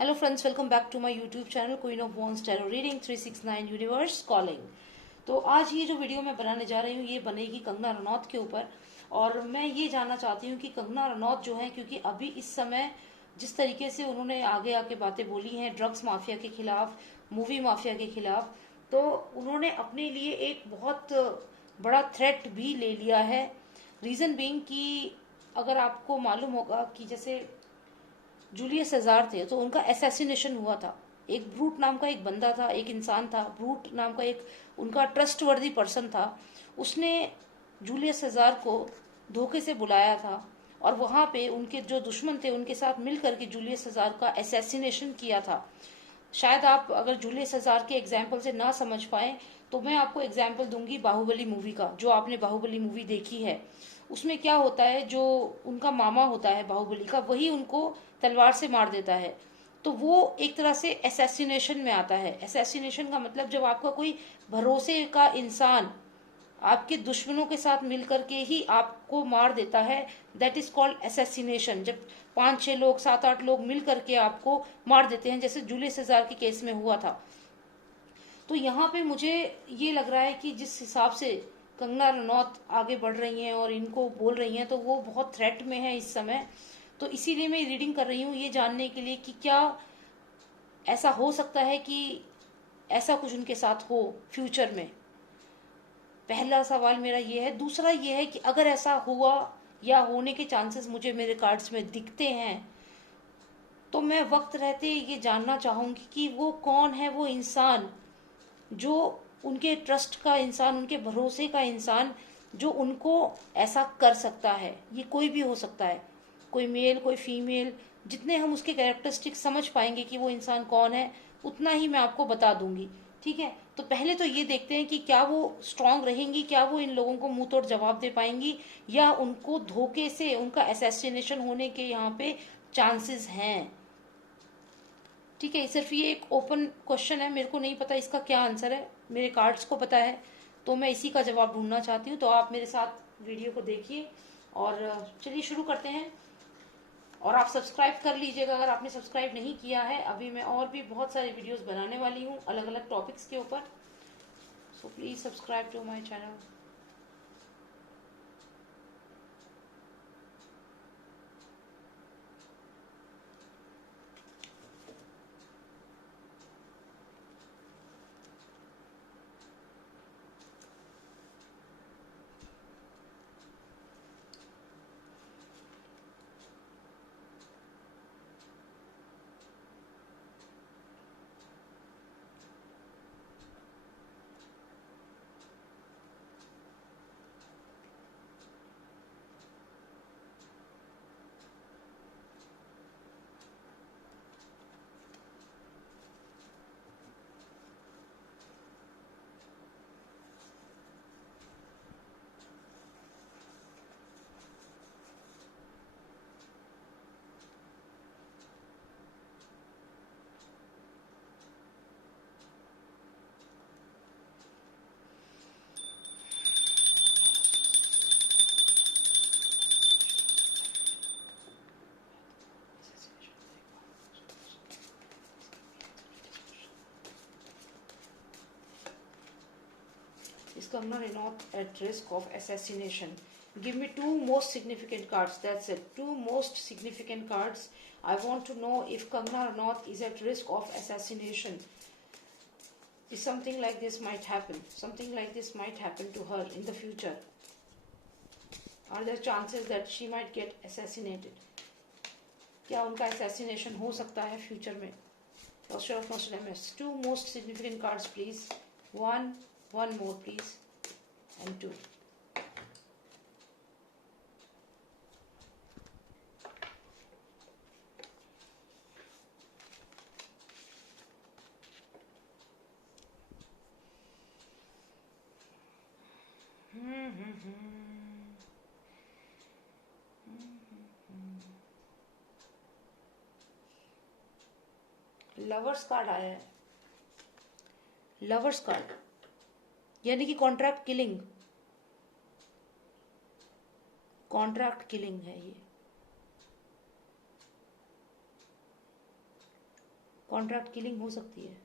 Hello friends, welcome back to my YouTube channel queen of wands tarot reading 369 universe calling. तो आज ये जो video मैं बनाने जा रही हूँ ये बनेगी कंगना रनौत के ऊपर। और मैं ये जानना चाहती हूँ कि कंगना रनौत जो है, क्योंकि अभी इस समय जिस तरीके से उन्होंने आगे आके बातें बोली हैं ड्रग्स माफिया के खिलाफ, मूवी माफिया के खिलाफ, तो उन्होंने अपने लिए एक बहुत बड़ा थ्रेट भी ले लिया है। रीज़न बीइंग कि अगर आपको मालूम होगा कि जैसे जूलियस सेजार थे तो उनका असैसिनेशन हुआ था। एक ब्रूट नाम का एक बंदा था, एक इंसान था, ब्रूट नाम का एक उनका ट्रस्टवर्दी पर्सन था। उसने जूलियस सेजार को धोखे से बुलाया था और वहाँ पे उनके जो दुश्मन थे उनके साथ मिल करके जूलियस सेजार का असैसिनेशन किया था। शायद आप अगर जूलियस सेजार के एग्जाम्पल से ना समझ पाए तो मैं आपको एग्जाम्पल दूंगी बाहुबली मूवी का। जो आपने बाहुबली मूवी देखी है उसमें क्या होता है, जो उनका मामा होता है बाहुबली का, वही उनको तलवार से मार देता है। तो वो एक तरह से असैसिनेशन में आता है। असैसिनेशन का मतलब जब आपका कोई भरोसे का इंसान आपके दुश्मनों के साथ मिलकर के ही आपको मार देता है, दैट इज कॉल्ड असैसिनेशन। जब 5-6 लोग 7-8 लोग मिल करके आपको मार देते हैं, जैसे जूलियस सीजर के केस में हुआ था। तो यहाँ पे मुझे ये लग रहा है कि जिस हिसाब से कंगना रनौत आगे बढ़ रही हैं और इनको बोल रही हैं तो वो बहुत थ्रेट में है इस समय। तो इसीलिए मैं रीडिंग कर रही हूँ ये जानने के लिए कि क्या ऐसा हो सकता है कि ऐसा कुछ उनके साथ हो फ्यूचर में। पहला सवाल मेरा ये है। दूसरा ये है कि अगर ऐसा हुआ या होने के चांसेस मुझे मेरे कार्ड्स में दिखते हैं तो मैं वक्त रहते ये जानना चाहूंगी कि वो कौन है, वो इंसान जो उनके ट्रस्ट का इंसान, उनके भरोसे का इंसान, जो उनको ऐसा कर सकता है। ये कोई भी हो सकता है, कोई मेल कोई फीमेल। जितने हम उसके कैरेक्टरिस्टिक्स समझ पाएंगे कि वो इंसान कौन है उतना ही मैं आपको बता दूंगी। ठीक है, तो पहले तो ये देखते हैं कि क्या वो स्ट्रांग रहेंगी, क्या वो इन लोगों को मुंह तोड़ जवाब दे पाएंगी या उनको धोखे से उनका असैसिनेशन होने के यहाँ पे चांसेस हैं। ठीक है, सिर्फ ये एक ओपन क्वेश्चन है, मेरे को नहीं पता इसका क्या आंसर है, मेरे कार्ड्स को पता है तो मैं इसी का जवाब ढूंढना चाहती हूँ। तो आप मेरे साथ वीडियो को देखिए और चलिए शुरू करते हैं। और आप सब्सक्राइब कर लीजिएगा अगर आपने सब्सक्राइब नहीं किया है। अभी मैं और भी बहुत सारी वीडियोस बनाने वाली हूँ अलग अलग टॉपिक्स के ऊपर, so please subscribe to my channel. Is Kangana Ranaut at risk of assassination? Give me two most significant cards. That's it. Two most significant cards. I want to know if Kangana Ranaut is at risk of assassination. Is something like this might happen. Something like this might happen to her in the future. Are there chances that she might get assassinated? क्या उनका assassination हो सकता है future में? Posture of Nostradamus. Two most significant cards, please. One more, please. And two. Lovers card आया है। Lovers card यानी कि कॉन्ट्रैक्ट किलिंग। कॉन्ट्रैक्ट किलिंग है ये। कॉन्ट्रैक्ट किलिंग हो सकती है।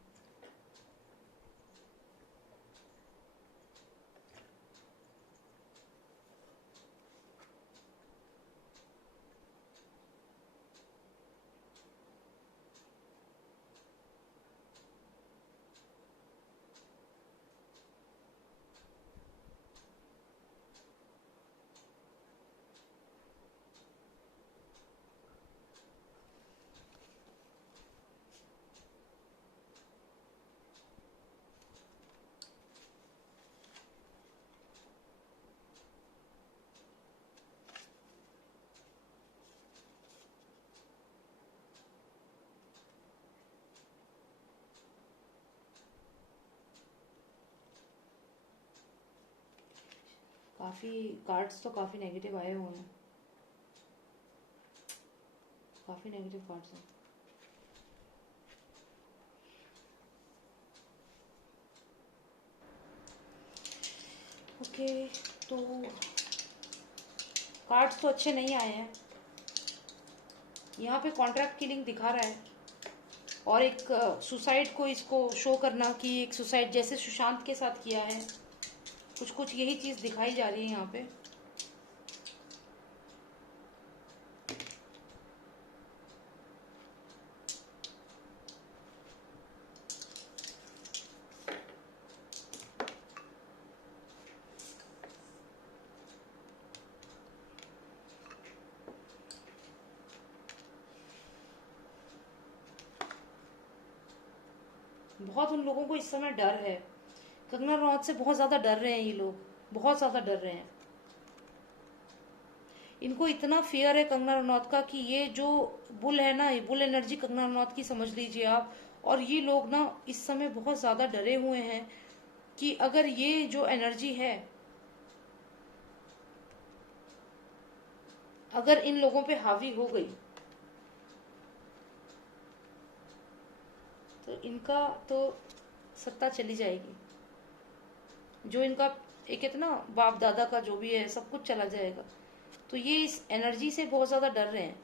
काफी कार्ड्स तो काफी नेगेटिव आए हुए हैं, काफी नेगेटिव कार्ड्स हैं। ओके, तो कार्ड्स तो अच्छे नहीं आए हैं। यहाँ पे कॉन्ट्रैक्ट किलिंग दिखा रहा है और एक सुसाइड को इसको शो करना कि एक सुसाइड जैसे सुशांत के साथ किया है, कुछ कुछ यही चीज दिखाई जा रही है यहाँ पे। बहुत उन लोगों को इस समय डर है, कंगना रनौत से बहुत ज्यादा डर रहे हैं ये लोग, बहुत ज्यादा डर रहे हैं। इनको इतना फियर है कंगना रनौत का कि ये जो बुल है ना, ये बुल एनर्जी कंगना रनौत की समझ लीजिए आप। और ये लोग ना इस समय बहुत ज्यादा डरे हुए हैं कि अगर ये जो एनर्जी है, अगर इन लोगों पे हावी हो गई तो इनका तो सत्ता चली जाएगी। जो इनका एक कहते ना बाप दादा का जो भी है सब कुछ चला जाएगा। तो ये इस एनर्जी से बहुत ज्यादा डर रहे हैं।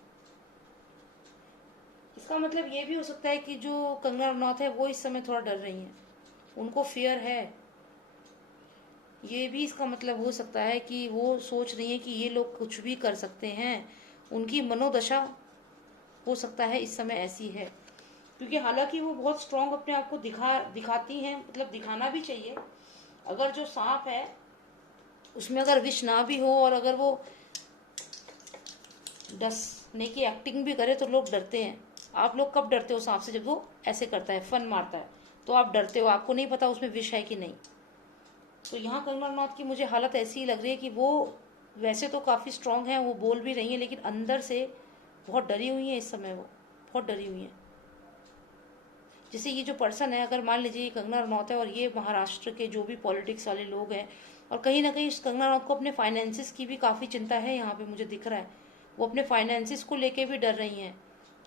इसका मतलब ये भी हो सकता है कि जो कंगना रनौत है वो इस समय थोड़ा डर रही हैं, उनको फियर है। ये भी इसका मतलब हो सकता है कि वो सोच रही है कि ये लोग कुछ भी कर सकते हैं। उनकी मनोदशा हो सकता है इस समय ऐसी है, क्योंकि हालांकि वो बहुत स्ट्रांग अपने आप को दिखाती हैं, मतलब दिखाना भी चाहिए। अगर जो सांप है उसमें अगर विष ना भी हो और अगर वो डसने की एक्टिंग भी करे तो लोग डरते हैं। आप लोग कब डरते हो सांप से? जब वो ऐसे करता है, फन मारता है, तो आप डरते हो, आपको नहीं पता उसमें विष है कि नहीं। तो यहाँ कंगना रनौत की मुझे हालत ऐसी ही लग रही है कि वो वैसे तो काफी स्ट्रांग है, वो बोल भी रही है, लेकिन अंदर से बहुत डरी हुई है इस समय, वो बहुत डरी हुई है। जैसे ये जो पर्सन है, अगर मान लीजिए ये कंगना रनौत है और ये महाराष्ट्र के जो भी पॉलिटिक्स वाले लोग हैं, और कहीं ना कहीं इस कंगना रनौत को अपने फाइनेंसिस की भी काफी चिंता है, यहाँ पे मुझे दिख रहा है वो अपने फाइनेंसिस को लेके भी डर रही हैं,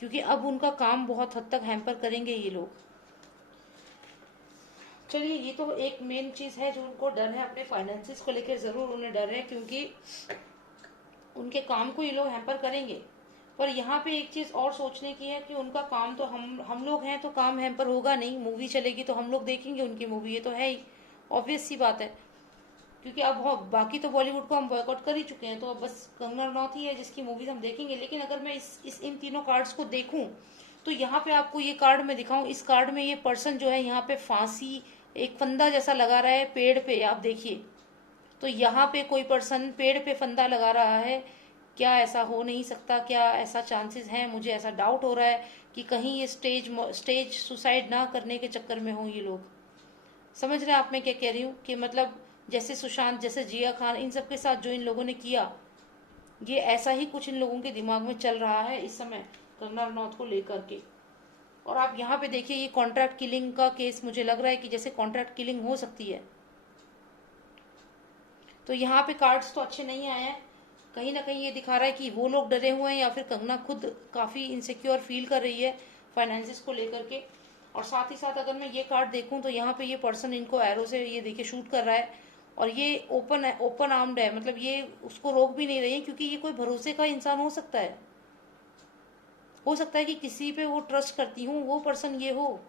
क्योंकि अब उनका काम बहुत हद तक हैम्पर करेंगे ये लोग। चलिए, ये तो एक मेन चीज है जो उनको डर है, अपने फाइनेंसिस को लेकर जरूर उन्हें डर है, क्योंकि उनके काम को ये लोग हैम्पर करेंगे। पर यहाँ पे एक चीज और सोचने की है कि उनका काम तो हम लोग हैं तो काम हैम्पर होगा नहीं, मूवी चलेगी तो हम लोग देखेंगे उनकी मूवी, ये तो है ही, ऑब्वियस सी बात है। क्योंकि अब बाकी तो बॉलीवुड को हम बॉयकॉट कर ही चुके हैं, तो अब बस कंगना रनौत ही है जिसकी मूवीज हम देखेंगे। लेकिन अगर मैं इस इन तीनों कार्ड्स को देखूं तो यहाँ पे आपको ये कार्ड में दिखाऊं, इस कार्ड में ये पर्सन जो है यहाँ पे फांसी एक फंदा जैसा लगा रहा है पेड़ पे, आप देखिए। तो यहाँ पे कोई पर्सन पेड़ पे फंदा लगा रहा है। क्या ऐसा हो नहीं सकता? क्या ऐसा चांसेस हैं? मुझे ऐसा डाउट हो रहा है कि कहीं ये स्टेज सुसाइड ना करने के चक्कर में हो ये लोग। समझ रहे हैं आप मैं क्या कह रही हूँ? कि मतलब जैसे सुशांत, जैसे जिया खान, इन सब के साथ जो इन लोगों ने किया, ये ऐसा ही कुछ इन लोगों के दिमाग में चल रहा है इस समय कंगना रनौत को लेकर के। और आप यहाँ पे देखिए, ये कॉन्ट्रैक्ट किलिंग का केस मुझे लग रहा है कि जैसे कॉन्ट्रैक्ट किलिंग हो सकती है। तो यहाँ पे कार्ड्स तो अच्छे नहीं आए हैं। कहीं ना कहीं ये दिखा रहा है कि वो लोग डरे हुए हैं या फिर कंगना खुद काफी इनसिक्योर फील कर रही है फाइनेंसिस को लेकर के। और साथ ही साथ अगर मैं ये कार्ड देखूं तो यहाँ पे ये पर्सन इनको एरो से ये देखिए शूट कर रहा है, और ये ओपन आर्म्ड है, मतलब ये उसको रोक भी नहीं रही है, क्योंकि ये कोई भरोसे का इंसान हो सकता है। हो सकता है कि किसी पे वो ट्रस्ट करती हूँ वो पर्सन ये हो,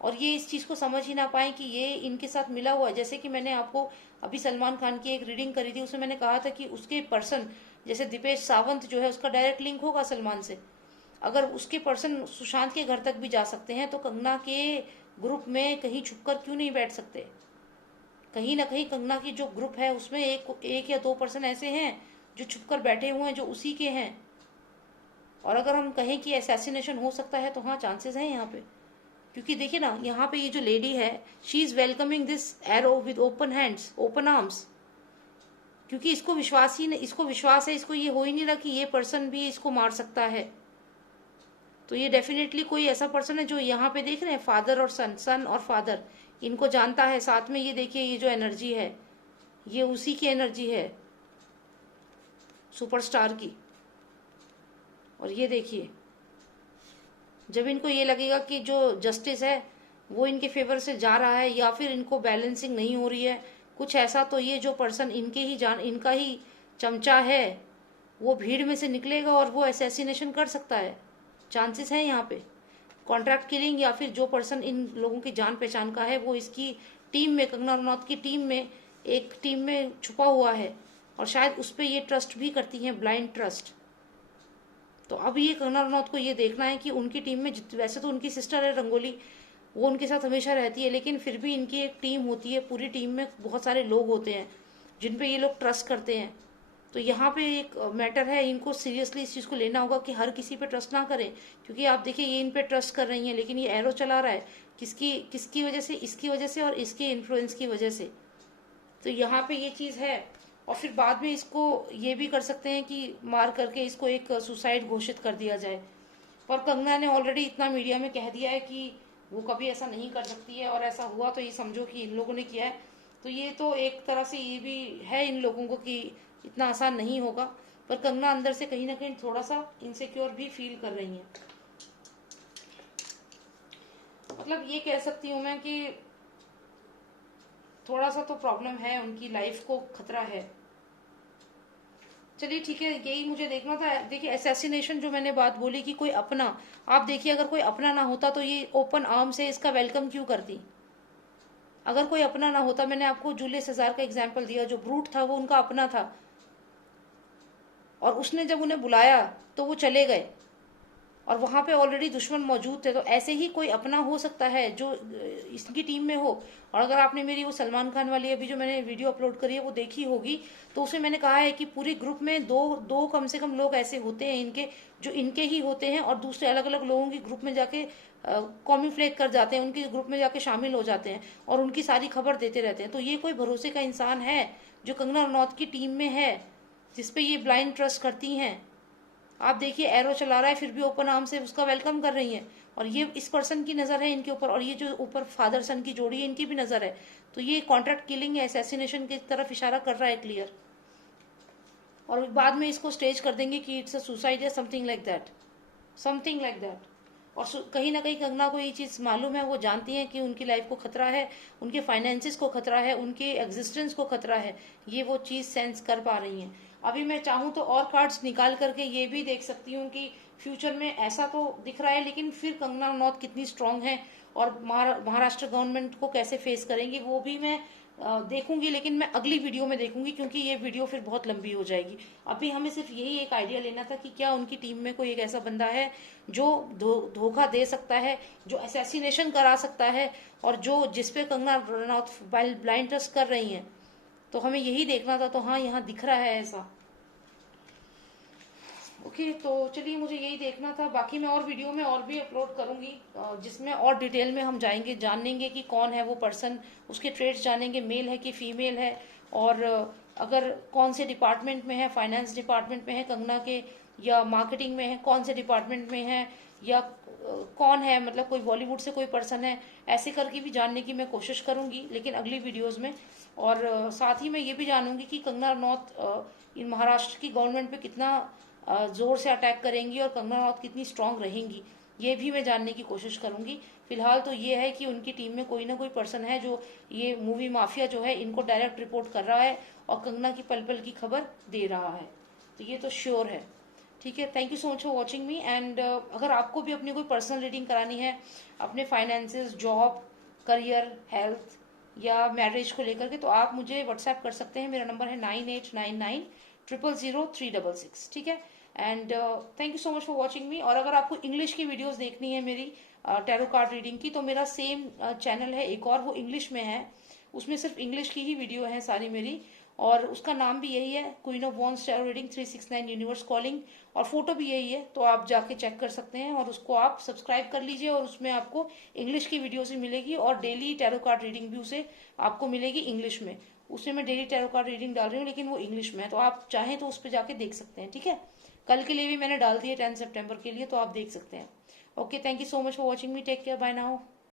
और ये इस चीज को समझ ही ना पाए कि ये इनके साथ मिला हुआ है। जैसे कि मैंने आपको अभी सलमान खान की एक रीडिंग करी थी, उसमें मैंने कहा था कि उसके पर्सन जैसे दीपेश सावंत जो है उसका डायरेक्ट लिंक होगा सलमान से, अगर उसके पर्सन सुशांत के घर तक भी जा सकते हैं तो कंगना के ग्रुप में कहीं छुपकर क्यों नहीं बैठ सकते। कहीं ना कहीं कंगना की जो ग्रुप है उसमें एक या दो पर्सन ऐसे हैं जो छुपकर बैठे हुए हैं, जो उसी के हैं। और अगर हम कहें कि असैसिनेशन हो सकता है तो हाँ, चांसेस हैं यहाँ पे। क्योंकि देखिए ना, यहाँ पे ये जो लेडी है, she is welcoming this arrow with open hands, open arms. क्योंकि इसको विश्वास ही नहीं, इसको विश्वास है, इसको ये हो ही नहीं रहा कि ये पर्सन भी इसको मार सकता है। तो ये डेफिनेटली कोई ऐसा पर्सन है जो यहाँ पे देख रहे हैं, फादर और सन, सन और फादर, इनको जानता है। साथ में ये देखिए, ये जो एनर्जी है ये उसी की एनर्जी है, सुपरस्टार की। और ये देखिए, जब इनको ये लगेगा कि जो जस्टिस है वो इनके फेवर से जा रहा है या फिर इनको बैलेंसिंग नहीं हो रही है कुछ ऐसा, तो ये जो पर्सन इनका ही चमचा है वो भीड़ में से निकलेगा और वो असैसिनेशन कर सकता है। चांसेस हैं यहाँ पे कॉन्ट्रैक्ट किलिंग, या फिर जो पर्सन इन लोगों की जान पहचान का है वो इसकी टीम में, कंगना रनौत की टीम में, एक टीम में छुपा हुआ है और शायद उस पर ये ट्रस्ट भी करती हैं, ब्लाइंड ट्रस्ट। तो अब ये कंगना रनौत को ये देखना है कि उनकी टीम में, वैसे तो उनकी सिस्टर है रंगोली, वो उनके साथ हमेशा रहती है, लेकिन फिर भी इनकी एक टीम होती है, पूरी टीम में बहुत सारे लोग होते हैं जिन पे ये लोग ट्रस्ट करते हैं। तो यहाँ पे एक मैटर है, इनको सीरियसली इस चीज़ को लेना होगा कि हर किसी पे ट्रस्ट ना करें। क्योंकि आप देखिए, ये इन पे ट्रस्ट कर रही हैं लेकिन ये एरो चला रहा है किसकी किसकी वजह से, इसकी वजह से और इसके इन्फ्लुएंस की वजह से। तो यहाँ पे ये चीज़ है। और फिर बाद में इसको ये भी कर सकते हैं कि मार करके इसको एक सुसाइड घोषित कर दिया जाए। पर कंगना ने ऑलरेडी इतना मीडिया में कह दिया है कि वो कभी ऐसा नहीं कर सकती है, और ऐसा हुआ तो ये समझो कि इन लोगों ने किया है। तो ये तो एक तरह से ये भी है इन लोगों को कि इतना आसान नहीं होगा। पर कंगना अंदर से कहीं ना कहीं थोड़ा सा इनसिक्योर भी फील कर रही है। मतलब ये कह सकती हूँ मैं कि थोड़ा सा तो प्रॉब्लम है, उनकी लाइफ को खतरा है। चलिए ठीक है, यही मुझे देखना था। देखिए, असैसिनेशन जो मैंने बात बोली कि कोई अपना, आप देखिए अगर कोई अपना ना होता तो ये ओपन आर्म से इसका वेलकम क्यों करती। अगर कोई अपना ना होता, मैंने आपको जूलियस सीज़र का एग्जांपल दिया, जो ब्रूट था वो उनका अपना था और उसने जब उन्हें बुलाया तो वो चले गए और वहां पे ऑलरेडी दुश्मन मौजूद थे। तो ऐसे ही कोई अपना हो सकता है जो इसकी टीम में हो। और अगर आपने मेरी वो सलमान खान वाली अभी जो मैंने वीडियो अपलोड करी है वो देखी होगी, तो उसमें मैंने कहा है कि पूरे ग्रुप में दो दो कम से कम लोग ऐसे होते हैं इनके, जो इनके ही होते हैं और दूसरे अलग अलग लोगों के ग्रुप में जाके कॉम्यूफ्लेट कर जाते हैं, उनके ग्रुप में जाके शामिल हो जाते हैं और उनकी सारी खबर देते रहते हैं। तो ये कोई भरोसे का इंसान है जो कंगना रनौत की टीम में है, जिसपे ये ब्लाइंड ट्रस्ट करती हैं। आप देखिए, एरो चला रहा है फिर भी ओपन आर्म से उसका वेलकम कर रही हैं। और ये इस पर्सन की नज़र है इनके ऊपर, और ये जो ऊपर फादर सन की जोड़ी है इनकी भी नज़र है। तो ये कॉन्ट्रैक्ट किलिंग या असैसिनेशन की तरफ इशारा कर रहा है क्लियर। और बाद में इसको स्टेज कर देंगे कि इट्स अ सुसाइड या something like that, something like that. और कहीं ना कहीं कंगना को ये चीज़ मालूम है, वो जानती है कि उनकी लाइफ को खतरा है, उनके फाइनेंसिस को खतरा है, उनके एग्जिस्टेंस को खतरा है। ये वो चीज़ सेंस कर पा रही हैं। अभी मैं चाहूँ तो और कार्ड्स निकाल करके ये भी देख सकती हूँ कि फ्यूचर में ऐसा तो दिख रहा है, लेकिन फिर कंगना रनौत कितनी स्ट्रांग है और महाराष्ट्र गवर्नमेंट को कैसे फेस करेंगी वो भी मैं देखूंगी। लेकिन मैं अगली वीडियो में देखूंगी क्योंकि ये वीडियो फिर बहुत लंबी हो जाएगी। अभी हमें सिर्फ यही एक आइडिया लेना था कि क्या उनकी टीम में कोई एक ऐसा बंदा है जो धोखा दे सकता है, जो असैसिनेशन करा सकता है, और जो जिसपे कंगना रनौत ब्लाइंड ट्रस्ट कर रही हैं। तो हमें यही देखना था। तो हाँ, यहाँ दिख रहा है ऐसा। ओके, तो चलिए मुझे यही देखना था। बाकी मैं और वीडियो में और भी अपलोड करूंगी जिसमें और डिटेल में हम जाएंगे, जानेंगे कि कौन है वो पर्सन, उसके ट्रेड्स जानेंगे, मेल है कि फीमेल है, और अगर कौन से डिपार्टमेंट में है, फाइनेंस डिपार्टमेंट में है कंगना के, या मार्केटिंग में है, कौन से डिपार्टमेंट में है, या कौन है, मतलब कोई बॉलीवुड से कोई पर्सन है, ऐसे करके भी जानने की मैं कोशिश करूंगी लेकिन अगली वीडियोज में। और साथ ही मैं ये भी जानूंगी कि कंगना रनौत इन महाराष्ट्र की गवर्नमेंट पे कितना जोर से अटैक करेंगी और कंगना रनौत कितनी स्ट्रांग रहेंगी, ये भी मैं जानने की कोशिश करूंगी। फिलहाल तो ये है कि उनकी टीम में कोई ना कोई पर्सन है जो ये मूवी माफिया जो है इनको डायरेक्ट रिपोर्ट कर रहा है और कंगना की पल पल की खबर दे रहा है। तो ये तो श्योर है। ठीक है, thank you so much for watching me. And अगर आपको भी अपनी कोई पर्सनल रीडिंग करानी है अपने फाइनेंसेस, जॉब, करियर, हेल्थ या मैरिज को लेकर के, तो आप मुझे व्हाट्सएप कर सकते हैं। मेरा नंबर है 9899000366। ठीक है, and thank you so much for watching मी। और अगर आपको इंग्लिश की वीडियोस देखनी है मेरी टैरो कार्ड रीडिंग की, तो मेरा सेम चैनल है एक और, वो इंग्लिश में है। उसमें सिर्फ इंग्लिश की ही वीडियो है सारी मेरी, और उसका नाम भी यही है, queen of wands tarot reading 369 universe calling, और फोटो भी यही है। तो आप जाके चेक कर सकते हैं और उसको आप सब्सक्राइब कर लीजिए, और उसमें आपको इंग्लिश की वीडियो से मिलेगी, और डेली टैरो कार्ड रीडिंग भी उसे आपको मिलेगी इंग्लिश में। उसमें मैं डेली टैरो कार्ड रीडिंग डाल रही हूँ, लेकिन वो इंग्लिश में है, तो आप चाहें तो उस पर जाके देख सकते हैं। ठीक है, कल के लिए भी मैंने डाल दिया 10 सितंबर के लिए, तो आप देख सकते हैं। Okay, thank you so much for watching me, take care, bye now.